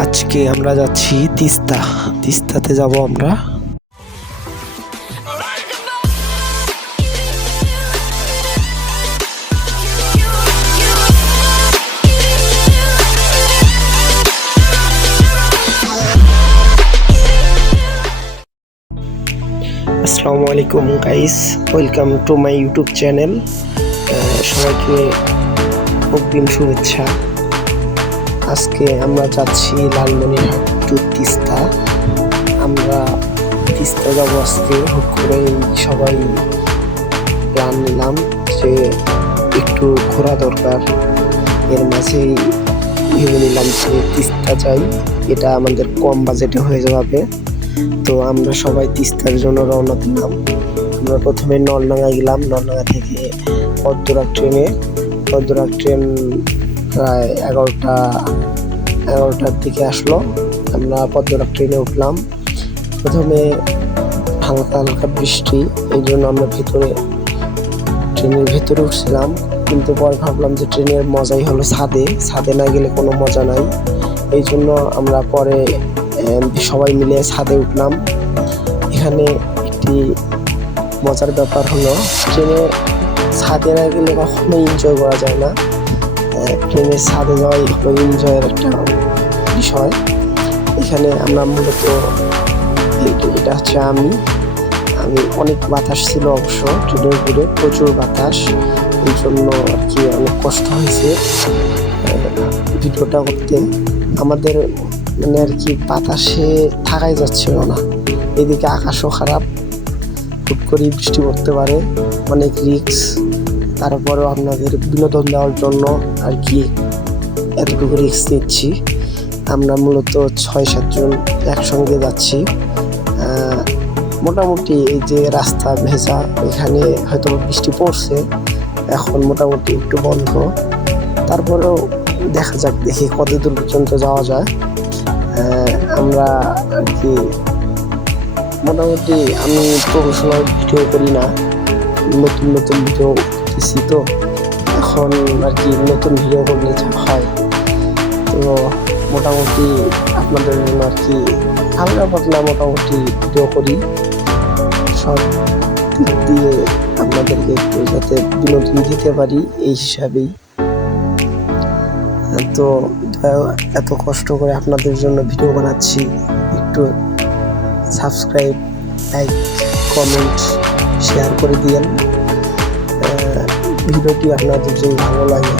আজকে আমরা যাচ্ছি তিস্তাতে যাব আমরা। আসসালামু আলাইকুম guys, welcome to my YouTube channel. সবাইকে অগ্রিম শুভেচ্ছা। আজকে আমরা যাচ্ছি লালমনিরহাট টু তিস্তা। আমরা তিস্তা যাবো আজকে। হুট করে সবাই প্ল্যান নিলাম যে একটু ঘোরা দরকার। এর মাঝেই ভেবে নিলাম যে তিস্তা যাই, এটা আমাদের কম বাজেটে হয়ে যাবে। তো আমরা সবাই তিস্তার জন্য রওনা দিলাম। আমরা প্রথমে নলডাঙ্গা গেলাম। নলডাঙ্গা থেকে পদ্মরাগ ট্রেন প্রায় 11টার দিকে আসলো। আমরা পদ্মরাগ ট্রেনে উঠলাম। প্রথমে হালকা হালকা বৃষ্টি, এই জন্য আমরা ট্রেনের ভেতরে উঠছিলাম। কিন্তু পরে ভাবলাম যে ট্রেনের মজাই হলো ছাদে না গেলে কোনো মজা নাই। এই জন্য আমরা পরে সবাই মিলে ছাদে উঠলাম। এখানে একটি মজার ব্যাপার হলো, ট্রেনে ছাদে না গেলে কখনো এনজয় করা যায় না। ট্রেনের ছাদে যাওয়াই হলো এনজয়ের একটা বিষয়। এখানে আমরা মূলত এটা হচ্ছে আমি অনেক বাতাস ছিল অবশ্য ট্রেনের উপরে, প্রচুর বাতাস। এই জন্য আর কি অনেক কষ্ট হয়েছে ভিডিওটা করতে। আমাদের মানে আর কি বাতাসে থাকাই যাচ্ছিল না। এদিকে আকাশও খারাপ, হুট করে বৃষ্টি পড়তে পারে, অনেক রিস্ক। তারপরেও আপনাদের বিনোদন দেওয়ার জন্য আর কি এতটুকু রিস্ক নিচ্ছি। আমরা মূলত 6-7 জন একসঙ্গে যাচ্ছি। মোটামুটি এই যে রাস্তা ভেজা, এখানে হয়তো বৃষ্টি পড়ছে, এখন মোটামুটি একটু বন্ধ। তারপরেও দেখা যাক, দেখি কত দূর পর্যন্ত যাওয়া যায়। আমরা আর কি মোটামুটি, আমি প্রফেশনাল ভিডিও করি না, নতুন ভিডিও করতেছি। তো এখন আর কি নতুন ভিডিও করলে যা হয়, তো মোটামুটি আপনাদের জন্য আর কি হালকা পাতলা মোটামুটি ভিডিও করি। সব দিক দিয়ে আপনাদেরকে একটু যাতে বিনোদন দিতে পারি এই হিসাবেই। তো এত কষ্ট করে আপনাদের জন্য ভিডিও বানাচ্ছি, একটু সাবস্ক্রাইব, লাইক, কমেন্ট, শেয়ার করে দিয়েন। ভিডিওটি আপনাদের যদি ভালো লাগে।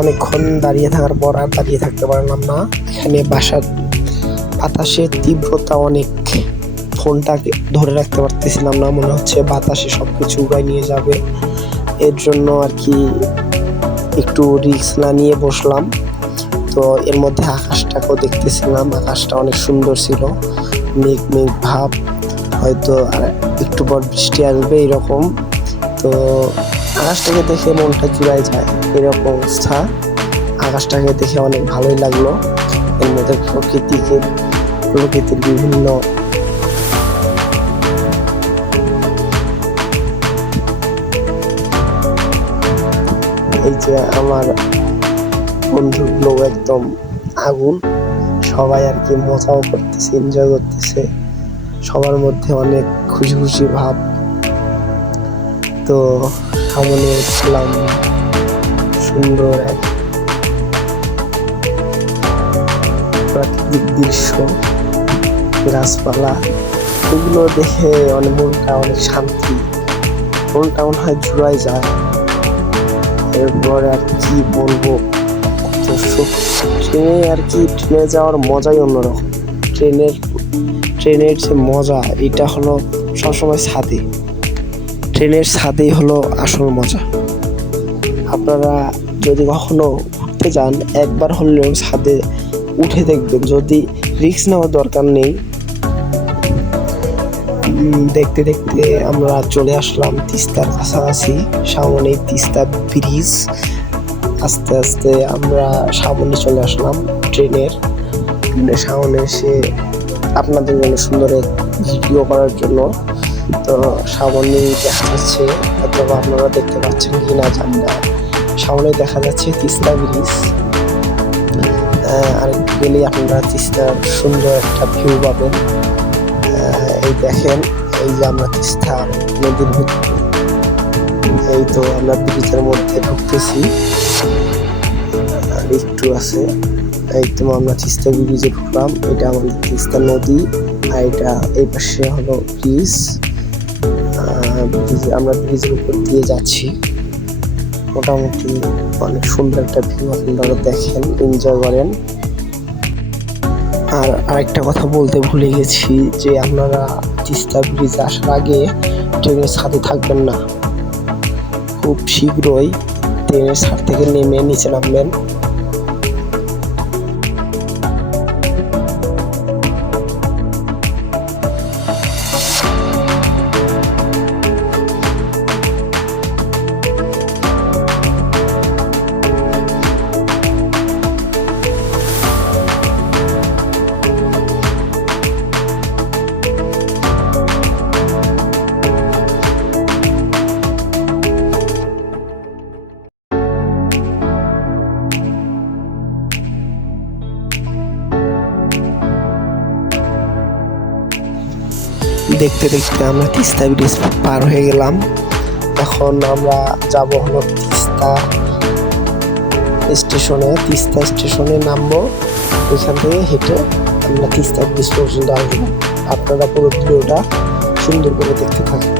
অনেকক্ষণ দাঁড়িয়ে থাকার পর আর দাঁড়িয়ে থাকতে পারলাম না। এখানে বাতাসের তীব্রতা অনেক, ফোনটাকে ধরে রাখতে পারতেছিলাম না, মনে হচ্ছে বাতাসে সবকিছু উড়াই নিয়ে যাবে। এর জন্য আর কি একটু রিস্ক না নিয়ে বসলাম। তো এর মধ্যে আকাশটাকেও দেখতেছিলাম, আকাশটা অনেক সুন্দর ছিল, মেঘ ভাব, হয়তো আর একটু পর বৃষ্টি আসবে এরকম। তো আকাশটাকে দেখে মনটা জুড়ায় যায়, এরকম অবস্থা। আকাশটাকে দেখে অনেক ভালোই লাগলো। এর মধ্যে প্রকৃতির বিভিন্ন এই যে আমার বন্ধুগুলো একদম আগুন, সবাই আর কি মজাও করতেছে, এনজয় করতেছে, সবার মধ্যে অনেক খুশি খুশি ভাব। তো সামনে দেখলাম সুন্দর এক প্রাকৃতিক দৃশ্য, গাছপালা, এগুলো দেখে মনটা অনেক শান্তি, মনটা মনে হয় জুড়াই যায়। এরপরে আর কি বলবো, ট্রেনে আর কি, ট্রেনে যাওয়ার মজাই অন্যরকম। ট্রেনের যে মজা, এটা হলো সবসময় ছাদে, ট্রেনের ছাদেই হলো আসল মজা। আপনারা যদি কখনো ঘুরতে যান, একবার হলেও ছাদে উঠে দেখবেন, যদি রিস্ক নেওয়ার দরকার নেই। দেখতে দেখতে আমরা চলে আসলাম তিস্তার কাছাকাছি, সামনে তিস্তা ব্রিজ। আস্তে আস্তে আমরা সামনে চলে আসলাম ট্রেনের সামনে এসে আপনাদের জন্য সুন্দর এক ভিডিও করার জন্য। তো সামনে দেখা যাচ্ছে, অথবা আপনারা দেখতে পাচ্ছেন কি না জানি না, সামনে দেখা যাচ্ছে তিস্তা ব্রিজ। আর গেলেই আপনারা তিস্তার সুন্দর একটা ভিউ পাবেন। এই দেখেন, এই যে আমরা তিস্তা নদীর ভিতরে, এই তো আমরা ব্রিজের মধ্যে ঢুকতেছি, আর একটু আছে, এই তো আমরা তিস্তা ব্রিজে ঢুকলাম। এটা আমাদের তিস্তা নদী, আর এটা এই পাশে হলো ব্রিজ। আমরা ব্রিজের উপর দিয়ে যাচ্ছি, মোটামুটি অনেক সুন্দর একটা ভিউ, আপনারা দেখেন, এনজয় করেন। আর আরেকটা কথা বলতে ভুলে গেছি, যে আপনারা তিস্তা ব্রিজে আসার আগে ট্রেনের ছাদে থাকবেন না, খুব শীঘ্রই ট্রেনের ছাদ থেকে নেমে নিচে নামবেন। দেখতে দেখতে আমরা তিস্তা ব্রিজ পার হয়ে গেলাম। এখন আমরা যাব হলো তিস্তা স্টেশনে নামবো। ওইখান থেকে হেঁটে আমরা তিস্তা ব্রিজ পর্যন্ত আসবো। আপনারা পুরো ভিডিওটা সুন্দর করে দেখতে থাকেন।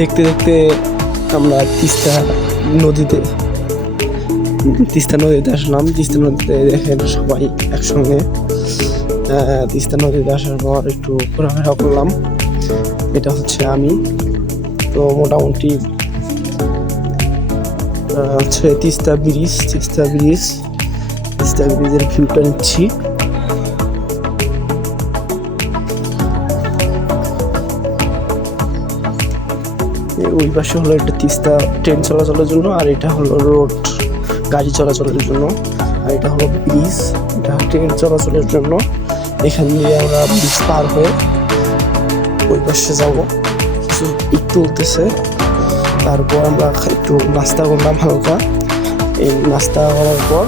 দেখতে দেখতে আমরা তিস্তা নদীতে আসলাম। তিস্তা নদীতে দেখেন সবাই একসঙ্গে। তিস্তা নদীতে আসার পর একটু ঘোরাফেরা করলাম। এটা হচ্ছে আমি। তো মোটামুটি হচ্ছে তিস্তা ব্রিজের ভিউটা নিচ্ছি। ওই পাশে হলো একটা তিস্তা ট্রেন চলাচলের জন্য, আর এটা হলো রোড গাড়ি চলাচলের জন্য, আর এটা হলো ব্রিজ, এটা ট্রেন চলাচলের জন্য। এখান দিয়ে আমরা ব্রিজ পার হয়ে ওই পাশে যাবো। কিছু একটু উঠতেছে, তারপর আমরা একটু নাস্তা করলাম হালকা। এই নাস্তা করার পর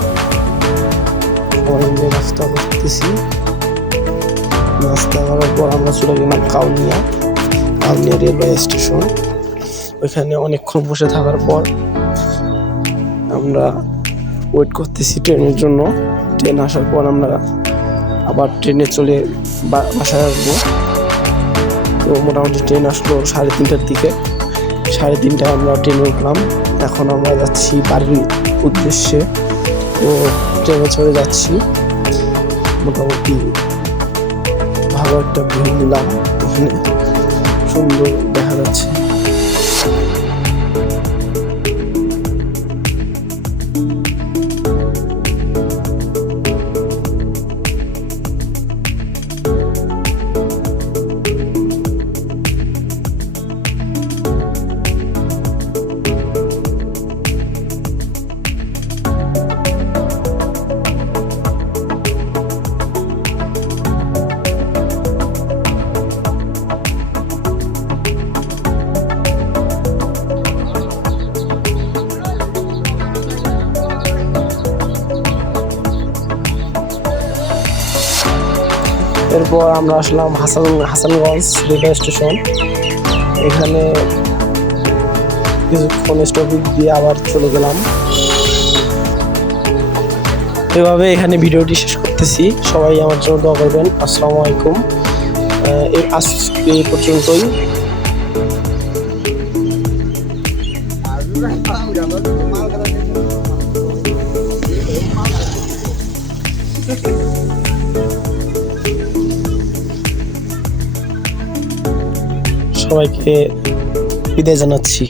নাস্তা করতেছি। নাস্তা করার পর আমরা চলে গেলাম কাউনিয়া রেলওয়ে স্টেশন। ওইখানে অনেকক্ষণ বসে থাকার পর আমরা ওয়েট করতেছি ট্রেনের জন্য। ট্রেন আসার পর আমরা আবার ট্রেনে চলে বাসায় আসবো। তো মোটামুটি ট্রেন আসলো 3:30টার দিকে। 3:30টায় আমরা ট্রেনে উঠলাম। এখন আমরা যাচ্ছি বাড়ির উদ্দেশ্যে। তো ট্রেনে চড়ে যাচ্ছি। মোটামুটি ভালো একটা ভিউ নিলাম, ওখানে সুন্দর দেখা যাচ্ছে। এরপর আমরা আসলাম হাসানগঞ্জ রেলওয়ে স্টেশন। এখানে কিছুক্ষণ স্টপেজ দিয়ে আবার চলে গেলাম। এভাবে এখানে ভিডিওটি শেষ করতেছি। সবাই আমার জন্য দোয়া করবেন। আসসালামু আলাইকুম। আজকে এই পর্যন্তই। সবাইকে বিদায় জানাচ্ছি।